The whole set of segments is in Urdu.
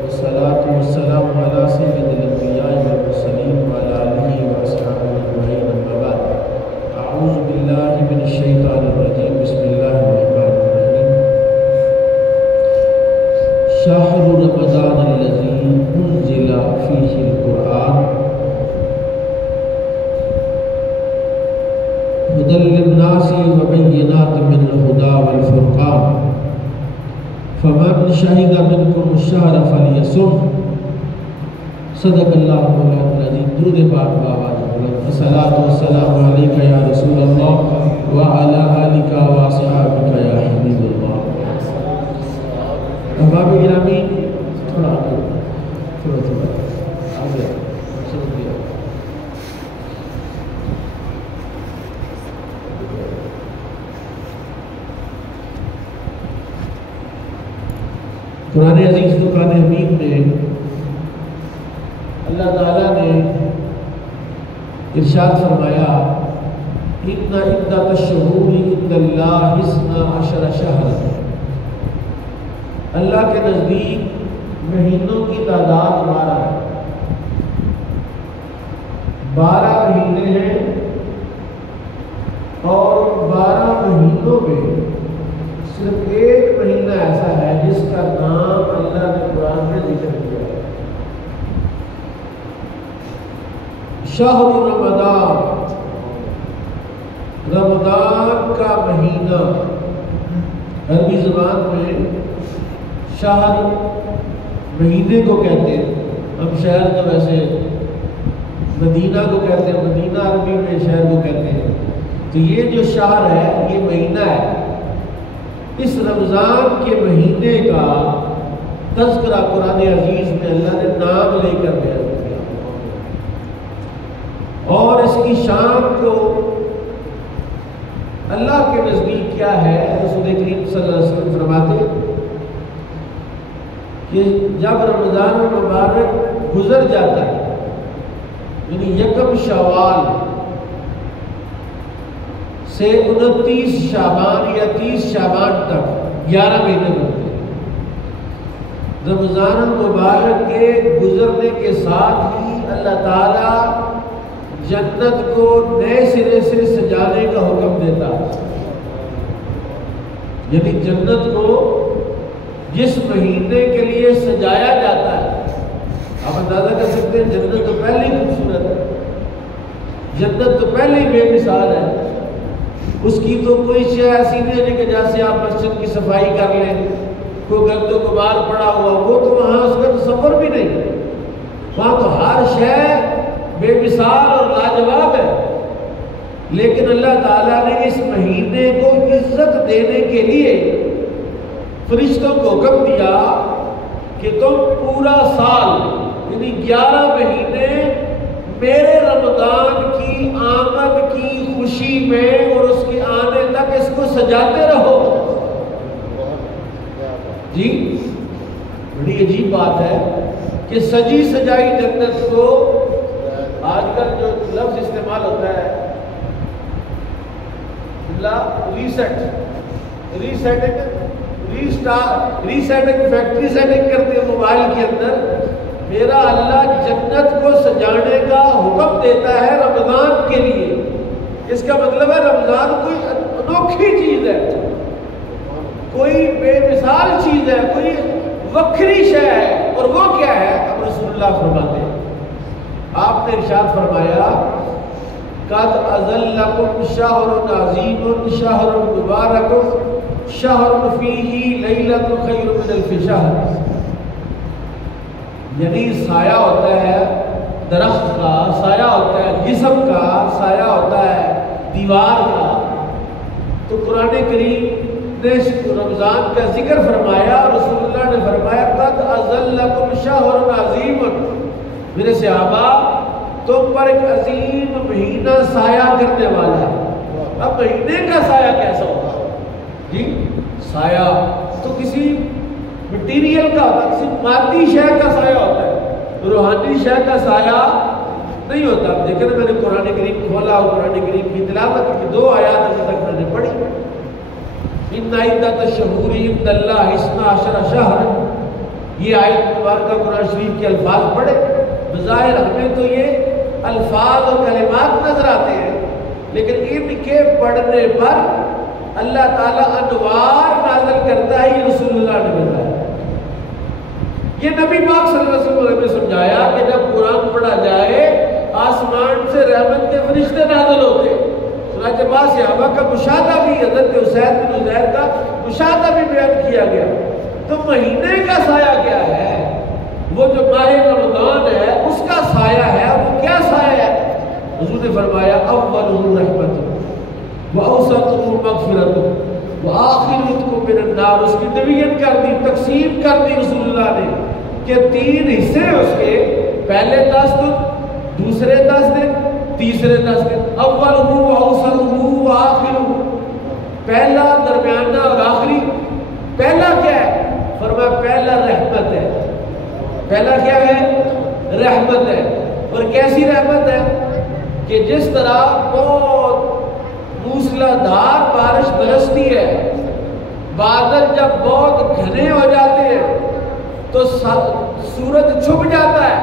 والصلاة والسلام على سيد الأنبياء والمرسلين وعلى آله وأصحابه أجمعين أما بعد أعوذ بالله من الشيطان الرجيم بسم الله الرحمن الرحيم شهر رمضان الذي أنزل فيه القرآن هدى للناس وبينات من الهدى والفرقان فمن شهد منكم الشهر فليصم صدق الله مولانا العظيم درود پاک بآواز بلند الصلاۃ والسلام علیک یا رسول اللہ وعلی آلک واصحابک یا حبیب اللہ۔ احباب گرامی تھوڑا آگے قرآن عزیز فرقان حمید میں اللہ تعالیٰ نے ارشاد فرمایا اِنَّ عِدَّةَ الشُّهُورِ عِندَ اللَّهِ اثْنَا عَشَرَ شَهْرًا، اللہ کے نزدیک مہینوں کی تعداد 12 ہے، 12 مہینے ہیں، اور 12 مہینوں میں صرف ایک مہینہ ایسا ہے جس کا نام اللہ نے قرآن میں ذکر کیا ہے، شہر رمضان، رمضان کا مہینہ۔ عربی زبان میں شہر مہینے کو کہتے ہیں، ہم شہر تو ویسے مدینہ کو کہتے ہیں، مدینہ عربی میں شہر کو کہتے ہیں، تو یہ جو شہر ہے یہ مہینہ ہے۔ اس رمضان کے مہینے کا تذکرہ قرآن عزیز میں اللہ نے نام لے کر بیان کیا، اور اس کی شان کو اللہ کے نزدیک کیا ہے۔ رسول کریم صلی اللہ علیہ وسلم فرماتے کہ جب رمضان مبارک گزر جاتا ہے، یعنی یکم شوال سے 29 شعبان یا 30 شعبان تک 11 مہینے بنتے ہیں، رمضان المبارک کے گزرنے کے ساتھ ہی اللہ تعالیٰ جنت کو نئے سرے سے سجانے کا حکم دیتا ہے، یعنی جنت کو جس مہینے کے لیے سجایا جاتا ہے، آپ اندازہ کر سکتے ہیں جنت تو پہلے ہی خوبصورت ہے، جنت تو پہلے ہی بے مثال ہے، اس کی تو کوئی شے ایسی نہیں ہے کہ جیسے آپ مسجد کی صفائی کر لیں، کوئی گند و غبار پڑا ہوا، وہ تو وہاں اس کا تصور بھی نہیں، وہاں تو ہر شے بے مثال اور لاجواب ہے۔ لیکن اللہ تعالیٰ نے اس مہینے کو عزت دینے کے لیے فرشتوں کو حکم دیا کہ تم پورا سال یعنی 11 مہینے میرے رمضان کی آمد کی خوشی میں اور اس کے آنے تک اس کو سجاتے رہو۔ جی بڑی عجیب بات ہے کہ سجی سجائی جنت کو آج کل جو لفظ استعمال ہوتا ہے ریسیٹنگ فیکٹری سیٹنگ کرتے ہیں موبائل کے اندر، میرا اللہ جنت کو سجانے کا حکم دیتا ہے رمضان کے لیے۔ اس کا مطلب ہے رمضان کوئی انوکھی چیز ہے، کوئی بے مثال چیز ہے، کوئی وکری شے ہے، اور وہ کیا ہے؟ اب رسول اللہ فرماتے ہیں، آپ نے ارشاد فرمایا قد اذلکم شہر عظیم شہر مبارک شہر فیہ لیلۃ خیر من الف شہر، یعنی سایہ ہوتا ہے درخت کا، سایہ ہوتا ہے جسم کا، سایہ ہوتا ہے دیوار کا، تو قرآن کریم نے رمضان کا ذکر فرمایا، رسول اللہ نے فرمایا قد اذلکم شہر عظیم، میرے صحابہ تم پر ایک عظیم مہینہ سایہ کرنے والا ہے۔ اب مہینے کا سایہ کیسا ہوگا؟ جی سایہ تو کسی مٹیریل کا ہوتا ہے، کسی مادی شے کا سایہ ہوتا ہے، روحانی شے کا سایہ نہیں ہوتا۔ دیکھیں میں نے قرآن کریم کھولا اور قرآن کریم کی تلاوت کی 2 آیات تک میں نے پڑھی، ان عدت الشہور عند اللہ 12 شہر، یہ آیت مبارکہ قرآن شریف کے الفاظ پڑھے، بظاہر ہمیں تو یہ الفاظ اور کلمات نظر آتے ہیں، لیکن ان کے پڑھنے پر اللہ تعالیٰ انوار نازل کرتا ہے، یہ رسول اللہ نے بتایا۔ یہ نبی پاک صلی اللہ علیہ وسلم نے سمجھایا کہ جب قرآن پڑھا جائے آسمان سے رحمت کے فرشتے نازل ہوتے۔ چنانچہ بعض صحابہ کا مشاہدہ بھی، حضرت حسین بن حذیر کا مشاہدہ بھی بیان کیا گیا۔ تو مہینے کا سایہ کیا ہے؟ وہ جو ماہ رمضان ہے اس کا سایہ ہے، اور وہ کیا سایہ ہے؟ حضور نے فرمایا اولہ رحمت واوسطہ مغفرت وآخرتہ من النار۔ اس کی ڈویژن کر دی، تقسیم کر دی رسول اللہ نے کہ 3 حصے اس کے، پہلے 10 دن، دوسرے 10 دن، تیسرے 10 دن، اول ہو اوسط ہو آخر ہو، پہلا، درمیانہ اور آخری۔ پہلا کیا ہے؟ فرمایا پہلا رحمت ہے۔ پہلا کیا ہے؟ رحمت ہے۔ اور کیسی رحمت ہے؟ کہ جس طرح بہت موسلا دھار بارش برستی ہے، بادل جب بہت گھنے ہو جاتے ہیں تو سورج چھپ جاتا ہے،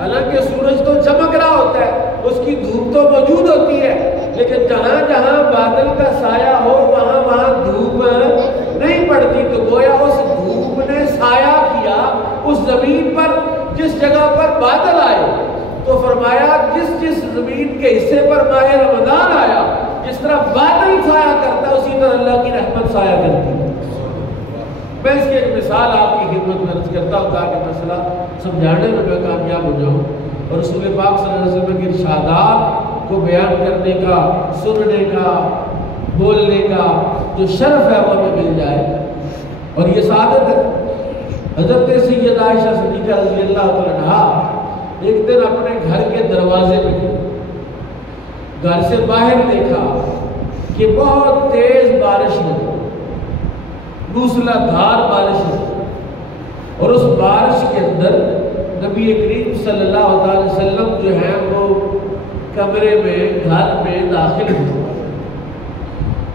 حالانکہ سورج تو چمک رہا ہوتا ہے، اس کی دھوپ تو موجود ہوتی ہے، لیکن جہاں جہاں بادل کا سایہ ہو وہاں وہاں دھوپ نہیں پڑتی۔ تو گویا اس دھوپ نے سایہ کیا اس زمین پر جس جگہ پر بادل آئے۔ تو فرمایا جس جس زمین کے حصے پر ماہ رمضان آیا، جس طرح بادل سایہ کرتا ہے اسی طرح اللہ کی رحمت سایہ کرتی ہے۔ میں اس کی ایک مثال آپ کی خدمت میں عرض کرتا ہوں تاکہ مسئلہ سمجھانے میں کامیاب ہو جاؤں، اور رسول پاک صلی اللہ علیہ وسلم کے ارشادات کو بیان کرنے کا، سننے کا، بولنے کا جو شرف ہے وہ ہمیں مل جائے، اور یہ سعادت ہے۔ حضرت سید عائشہ صدیقہ رضی اللہ عنہا ایک دن اپنے گھر کے دروازے میں گئے، گھر سے باہر دیکھا کہ بہت تیز بارش ہے، موسلا دھار بارش ہے، اور اس بارش کے اندر نبی کریم صلی اللہ علیہ وسلم جو ہے وہ کمرے میں، گھر میں داخل ہوئے۔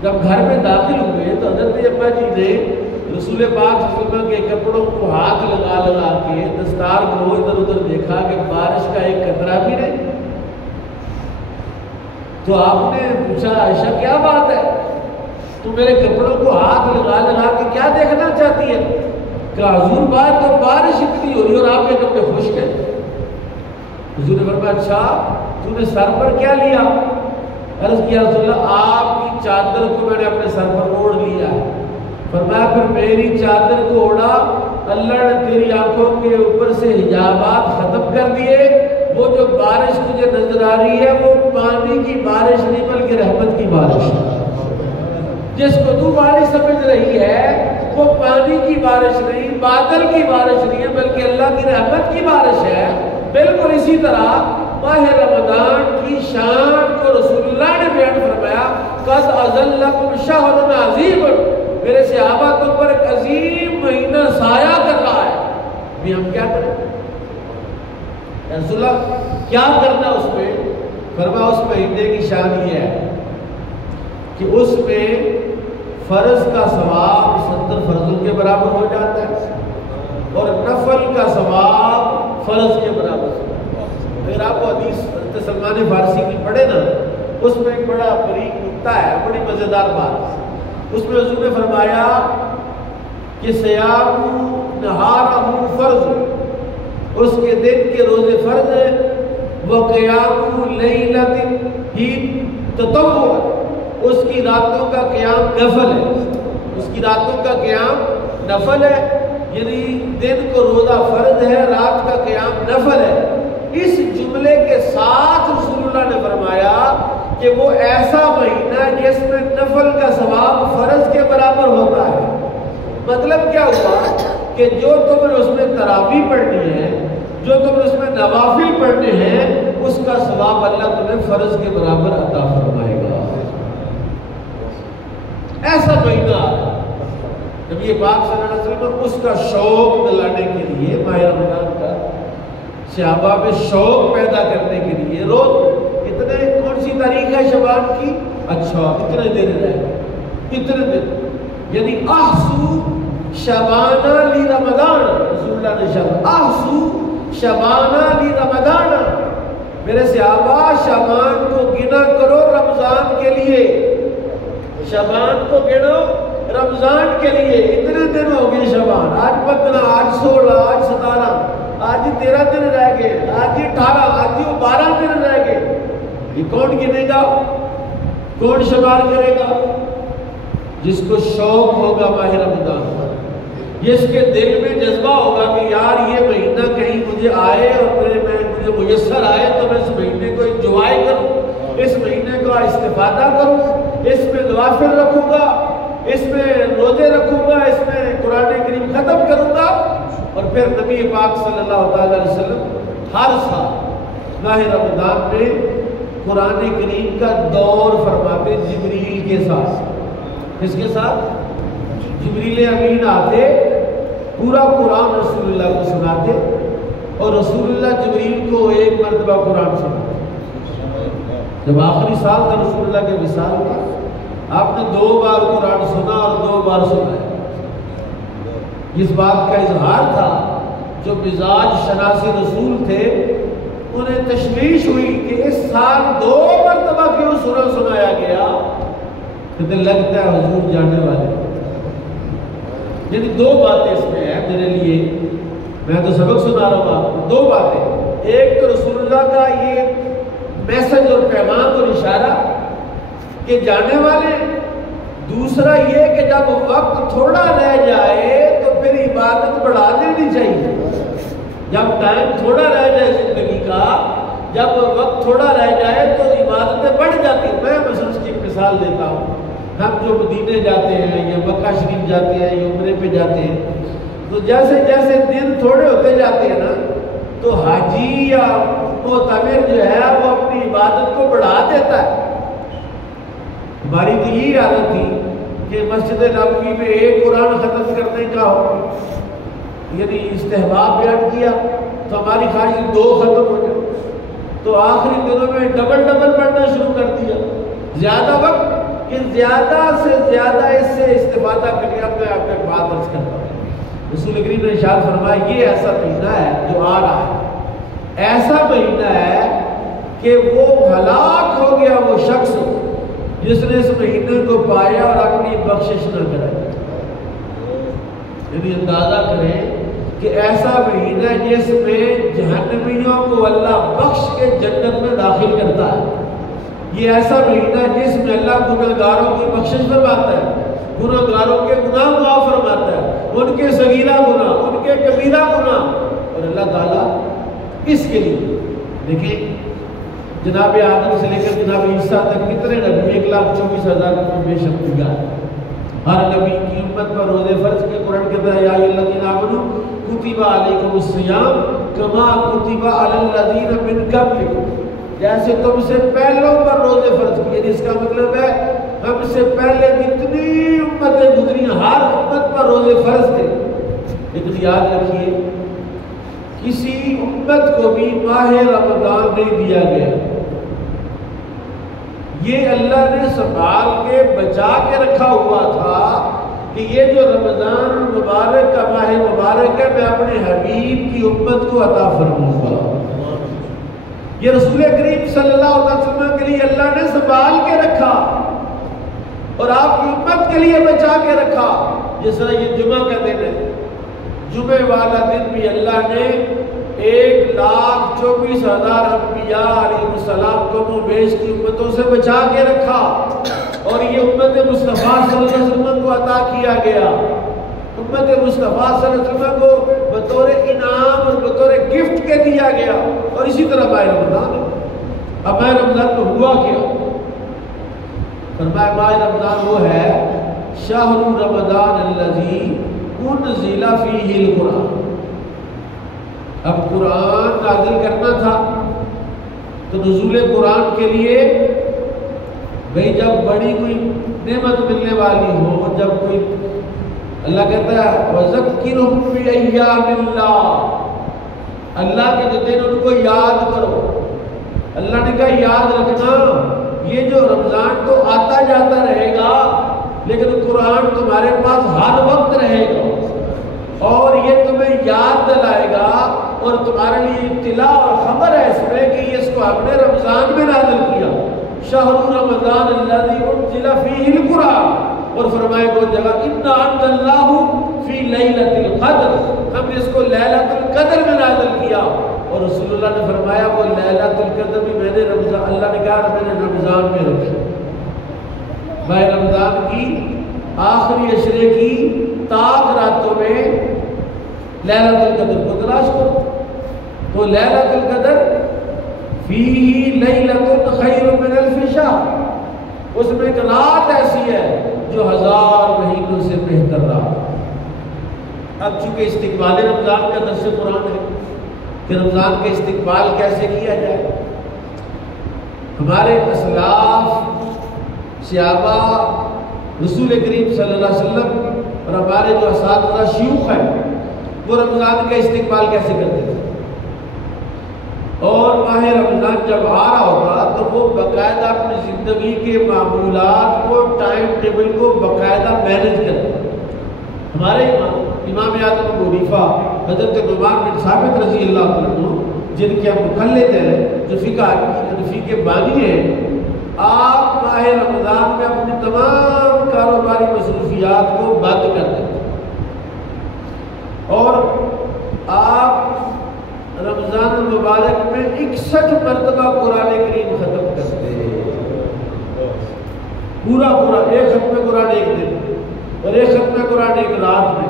جب گھر میں داخل ہوئے تو حضرت ابا جی نے رسول پاک صلی اللہ علیہ وسلم کے کپڑوں کو ہاتھ لگا لگا کے دستار کو ادھر ادھر دیکھا کہ بارش کا ایک قطرہ بھی نہیں۔ تو آپ نے پوچھا عائشہ کیا بات ہے، تو میرے کپڑوں کو ہاتھ لگا لگا کے کیا دیکھنا چاہتی ہے؟ کہ حضور بات تو بارش اتنی ہو رہی ہے اور آپ کے کپڑے خشک ہیں۔ حضور نے فرمایا اچھا تو نے سر پر کیا لیا؟ عرض کیا رسول اللہ آپ کی چادر کو میں نے اپنے سر پر اوڑھ لیا ہے۔ فرمایا پھر میری چادر کو اوڑھا، اللہ نے تیری آنکھوں کے اوپر سے حجابات ختم کر دیے، وہ جو بارش تجھے نظر آ رہی ہے وہ پانی کی بارش نہیں بلکہ رحمت کی بارش ہے۔ جس کو تو بارش سمجھ رہی ہے وہ پانی کی بارش نہیں، بادل کی بارش نہیں ہے، بلکہ اللہ کی رحمت کی بارش ہے۔ بالکل اسی طرح ماہ رمضان کی شان کو رسول اللہ نے بیان فرمایا، قد اظلکم شہر عظیم، میرے صحابہ تم پر ایک عظیم مہینہ سایہ کر رہا ہے، بھی ہم کیا کریں؟ رسول اللہ کیا کرنا اس میں؟ فرمایا اس مہینے کی شان یہ ہے کہ اس میں فرض کا ثواب 70 فرضوں کے برابر ہو جاتا ہے، اور نفل کا ثواب فرض کے برابر ہے۔ اگر آپ کو حدیث حضرت سلمان فارسی کی پڑھے نا، اس میں ایک بڑا بریک نکتہ ہے، بڑی مزیدار بات۔ اس میں حضور نے فرمایا کہ صیام نہارہ فرض، اس کے دن کے روزے فرض ہیں، وقیام لیلۃ ہی تطوع، اس کی راتوں کا قیام نفل ہے، اس کی راتوں کا قیام نفل ہے، یعنی دن کو روزہ فرض ہے، رات کا قیام نفل ہے۔ اس جملے کے ساتھ رسول اللہ نے فرمایا کہ وہ ایسا مہینہ جس میں نفل کا ثواب فرض کے برابر ہوتا ہے۔ مطلب کیا ہوا کہ جو تم نے اس میں تراویح پڑھنی ہے، جو تم نے اس میں نوافل پڑھنے ہیں، اس کا ثواب اللہ تمہیں فرض کے برابر عطا فرمائے گا۔ ایسا مہینہ نبی پاک صلی اللہ علیہ وسلم اس کا شوق دلانے کے لیے، ماہ رمضان کا صحابہ میں شوق پیدا کرنے کے لیے، روز اتنے کون سی تاریخ ہے شعبان کی؟ اچھا اتنے دن رہے، اتنے دن یعنی احسو شبانہ لی رمضان، رسول اللہ نے شبان احسو شبانہ لی رمضان، میرے صحابہ شبان کو گنا کرو رمضان کے لیے، شبان کو گنو رمضان کے لیے۔ اتنے دن ہو گئے شبان، آج 15، آج 16، آج 17، آج 13 دن رہ گئے، آج 18، آج 12 دن رہ گئے۔ یہ کون گنے گا؟ کون شمار کرے گا؟ جس کو شوق ہوگا ماہ رمضان، جس کے دل میں جذبہ ہوگا کہ یار یہ مہینہ کہیں مجھے آئے اور مجھے میسر آئے تو میں اس مہینے کو انجوائے کروں، اس مہینے کا استفادہ کروں، اس میں نوافل رکھوں گا، اس میں روزے رکھوں گا، اس میں قرآن کریم ختم کروں گا۔ اور پھر نبی پاک صلی اللہ تعالی علیہ وسلم ہر سال ماہ رمضان میں قرآن کریم کا دور فرماتے جبریل کے ساتھ۔ کس کے ساتھ؟ جبریل امین آتے، پورا قرآن رسول اللہ کو سناتے، اور رسول اللہ جبریل کو ایک مرتبہ قرآن سناتے۔ جب آخری سال تھا رسول اللہ کے وصال کا، آپ نے 2 بار قرآن سنا اور 2 بار سنایا۔ اس بات کا اظہار تھا جو مزاج شناس رسول تھے انہیں تشویش ہوئی کہ اس سال 2 مرتبہ کیوں سنایا گیا، کہ لگتا ہے حضور جانے والے۔ یعنی 2 باتیں اس میں ہیں میرے لیے، میں تو سبق سنا رہا ہوں آپ کو۔ 2 باتیں، ایک تو رسول اللہ کا یہ میسج اور پیغام اور اشارہ کہ جانے والے، دوسرا یہ کہ جب وقت تھوڑا رہ جائے تو پھر عبادت بڑھا دینی چاہیے۔ جب ٹائم تھوڑا رہ جائے زندگی کا، جب وقت تھوڑا رہ جائے تو عبادتیں بڑھ جاتی ہیں۔ میں مثلا اس کی مثال دیتا ہوں، ہم جو مدینے جاتے ہیں یا مکہ شریف جاتے ہیں یا عمرے پہ جاتے ہیں، تو جیسے جیسے دن تھوڑے ہوتے جاتے ہیں نا، تو حاجی یا معتمر جو ہے وہ اپنی عبادت کو بڑھا دیتا ہے۔ ہماری تو یہی عادت تھی کہ مسجد نبوی میں ایک قرآن ختم کرنے کا یعنی استحباب بیان کیا تو ہماری خواہش 2 ختم ہو جائے، تو آخری دنوں میں ڈبل پڑھنا شروع کر دیا، زیادہ وقت کہ زیادہ سے زیادہ اس سے استفادہ کریں۔ اب میں آپ کو بات عرض کرتا ہوں، رسول کریم نے ارشاد فرمایا یہ ایسا مہینہ ہے جو آ رہا ہے، ایسا مہینہ ہے کہ وہ ہلاک ہو گیا وہ شخص جس نے اس مہینے کو پایا اور اپنی بخشش نہ کرائی۔ یعنی اندازہ کریں کہ ایسا مہینہ جس میں جہنمیوں کو اللہ بخش کے جنت میں داخل کرتا ہے، یہ ایسا مہینہ جس میں اللہ گناہگاروں کی بخشش فرماتا ہے، گناہگاروں کے گناہ معاف فرماتا ہے، ان کے صغیرہ گناہ، ان کے کبیرہ گناہ، اور اللہ تعالیٰ اس کے لیے دیکھیں جناب آدم سے لے کر جناب عیسیٰ تک کتنے نبی، 1,24,000 میں بے شک دیگر، ہر نبی کی امت پر روزے فرض کے قرآن کہتا ہے یا ایھا الذین آمنوا کتب علیکم الصیام کما کتب علی الذین من قبلکم، جیسے تم سے پہلوں پر روزے فرض کیے۔ یعنی اس کا مطلب ہے ہم سے پہلے جتنی امتیں گزری ہر امت پر روزے فرض تھے، لیکن یاد رکھیے کسی امت کو بھی ماہ رمضان نہیں دیا گیا، یہ اللہ نے سنبھال کے بچا کے رکھا ہوا تھا کہ یہ جو رمضان مبارک کا ماہ مبارک ہے میں اپنے حبیب کی امت کو عطا فرماؤں گا۔ یہ رسول کریم صلی اللہ علیہ وسلم کے لیے اللہ نے سنبھال کے رکھا اور آپ کی امت کے لیے بچا کے رکھا۔ جس طرح یہ جمعہ کا دن ہے، جمعے والا دن بھی اللہ نے 1,24,000 انبیاء علیہ السلام کو و بیش کی امتوں سے بچا کے رکھا، اور یہ امت مصطفیٰ صلی اللہ علیہ وسلم کو عطا کیا گیا۔ امت مصطفیٰ صلی اللہ علیہ وسلم کو بطور انعام اور بطور گفٹ کے دیا گیا۔ اور اسی طرح ماہ رمضان ہے۔ اب ماہ رمضان میں ہوا کیا؟ فرمایا ماہ رمضان وہ ہے شہر رمضان الذی انزل فیہ القرآن۔ اب قرآن نازل کرنا تھا تو نزول قرآن کے لیے بھئی جب بڑی کوئی نعمت ملنے والی ہو، جب کوئی اللہ کہتا ہے وَذَكِّرْهُمْ بِأَيَّامِ اللَّهِ، اللہ کے جو دن ان کو یاد کرو۔ اللہ نے کہا یاد رکھنا یہ جو رمضان تو آتا جاتا رہے گا، لیکن قرآن تمہارے پاس ہر وقت رہے گا اور یہ تمہیں یاد دلائے گا اور تمہارے لیے اطلاع اور خبر ہے اس میں کہ اس کو ہم نے رمضان میں نازل کیا، شہر رمضان الذی انزل فیہ القرآن، اور فرمائے وہ جگہ انا انزلناہ فی لیلۃ القدر، ہم نے اس کو لیلۃ القدر میں نازل کیا، اور رسول اللہ نے فرمایا وہ لیلۃ القدر بھی میں نے رمضان، اللہ نے کہا میں نے رمضان میں رکھی، بھائی رمضان کی آخری عشرے کی تاک راتوں میں لیلۃ القدر کو تلاش کرو، تو لیلۃ القدر فیہ لیلۃ خیر من الف شہر، اس میں ایک رات ایسی ہے جو 1000 مہینوں سے بہتر رات۔ اب چونکہ استقبال رمضان کا درس قرآن ہے کہ رمضان کا استقبال کیسے کیا جائے، ہمارے اسلاف صحابہ رسول کریم صلی اللہ علیہ وسلم اور ہمارے جو اساتذہ شیوخ ہیں وہ رمضان کا استقبال کیسے کرتے تھے، اور ماہ رمضان جب آ رہا ہوتا تو وہ باقاعدہ اپنی زندگی کے معمولات کو، ٹائم ٹیبل کو باقاعدہ مینیج کرتے۔ ہمارے امام اعظم ابو حنیفہ حضرت نعمان بن ثابت رضی اللہ عنہ، جن کے ہم مقلد ہیں، جو فقہ حنفی کے بانی ہیں، آپ ماہ رمضان میں اپنی تمام کاروباری مصروفیات کو بند کر دیتے اور آپ رمضان المبارک میں 61 مرتبہ قرآن کریم ختم کرتے ہیں، پورا ایک ختم قرآن ایک دن اور ایک ختم قرآن ایک رات میں،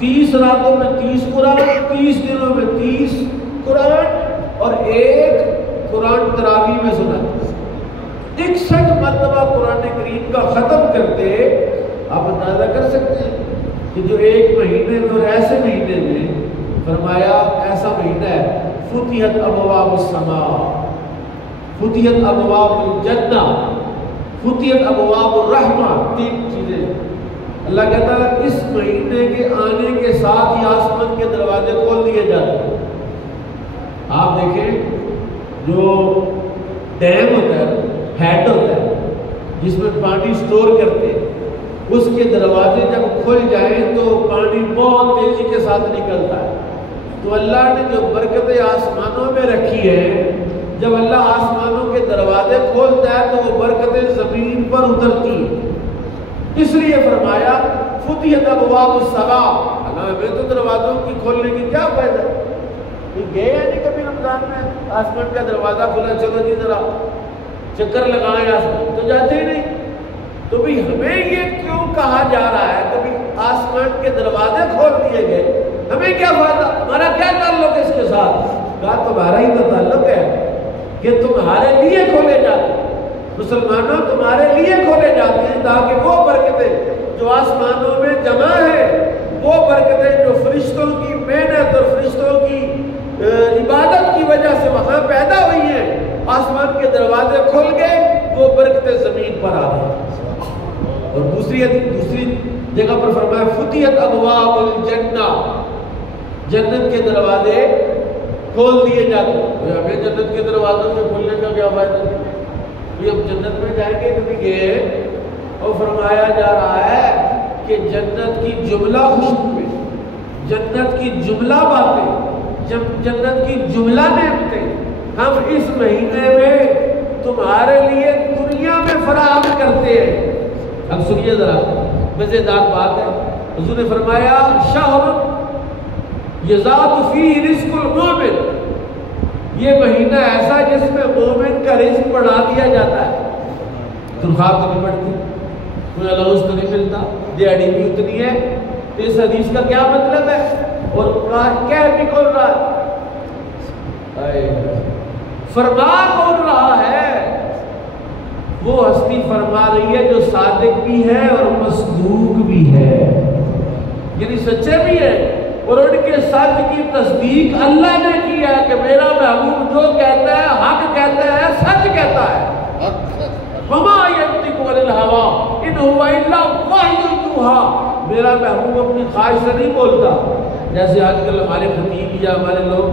30 راتوں میں 30 قرآن، 30 دنوں میں 30 قرآن اور ایک قرآن تراویح میں سناتے، 61 مرتبہ قرآن کریم کا ختم کرتے۔ آپ اندازہ کر سکتے ہیں کہ جو ایک مہینے میں اور ایسے مہینے میں فرمایا ایسا مہینہ ہے فتحت ابواب السماء، فتحت ابواب الجنہ، فتحت ابواب الرحمہ، 3 چیزیں اللہ کہتا ہے اس مہینے کے آنے کے ساتھ ہی آسمان کے دروازے کھول دیے جاتے ہیں۔ آپ دیکھیں جو ڈیم ہوتا ہے، ہیڈ ہوتا ہے جس میں پانی سٹور کرتے ہیں، اس کے دروازے جب کھل جائیں تو پانی بہت تیزی کے ساتھ نکلتا ہے، تو اللہ نے جو برکتیں آسمانوں میں رکھی ہے، جب اللہ آسمانوں کے دروازے کھولتا ہے تو وہ برکتیں زمین پر اترتی ہیں، اس لیے فرمایا فتحت ابواب السماء۔ اللہ ہمیں تو دروازوں کی کھولنے کی کیا فائدہ ہے، گئے ہیں نہیں کبھی رمضان میں آسمان کا دروازہ کھلا، چلو جی ذرا چکر لگائیں آسمان، تو جاتے ہی نہیں، تو بھی ہمیں یہ کیوں کہا جا رہا ہے کبھی آسمان کے دروازے کھول دیے گئے، ہمیں کیا فائدہ، ہمارا کیا تعلق ہے اس کے ساتھ؟ کہا تمہارا ہی تو تعلق ہے کہ تمہارے لیے کھولے جاتے ہیں، مسلمانوں تمہارے لیے کھولے جاتے ہیں تاکہ وہ برکتیں جو آسمانوں میں جمع ہے، وہ برکتیں جو فرشتوں کی محنت اور فرشتوں کی عبادت کی وجہ سے وہاں پیدا ہوئی ہیں، آسمان کے دروازے کھل گئے، وہ برکتیں زمین پر آ گئی۔ اور دوسری جگہ پر فرمایا فتحت ابواب الجنہ، جنت کے دروازے کھول دیے جاتے ہیں۔ ہمیں جنت کے دروازوں سے کھلنے کا کیا فائدہ ہے، ہم جنت میں جائیں گے کبھی گئے، اور فرمایا جا رہا ہے کہ جنت کی جملہ خوشبوئیں، جنت کی جملہ باتیں، جنت کی جملہ نعمتیں ہم اس مہینے میں تمہارے لیے دنیا میں فراہم کرتے ہیں۔ اب سنیے ذرا، مزیدار بات ہے، حضور نے فرمایا شہر یزاد فیہ رزق المومن، یہ مہینہ ایسا جس میں مومن کا رزق بڑھا دیا جاتا ہے، تنخواہ تو نہیں بڑھتی، کوئی الاؤنس تو نہیں ملتا، دیہڑی بھی اتنی ہے، تو اس حدیث کا کیا مطلب ہے؟ اور کہہ بھی کون رہا ہے، فرما کون رہا ہے؟ وہ ہستی فرما رہی ہے جو صادق بھی ہے اور مصدوق بھی ہے، یعنی سچے بھی ہے، اور ان کے سچ کی تصدیق اللہ نے کی ہے کہ میرا محبوب جو کہتا ہے حق کہتا ہے، سچ کہتا ہے۔ وما ينطق عن الهوى ان هو الا وحی یوحی، میرا محبوب اپنی خواہش سے نہیں بولتا، جیسے آج کل ہمارے خطیب یا ہمارے لوگ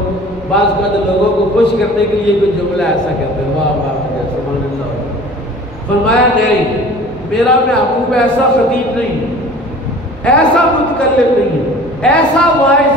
بعض کا لوگوں کو خوش کرنے کے لیے کوئی جملہ ایسا کہتے ہیں، واہ واہ سبحان اللہ، فرمایا نہیں، میرا محبوب ایسا خطیب نہیں ہے، ایسا متکلم نہیں ہے، ایسا واعظ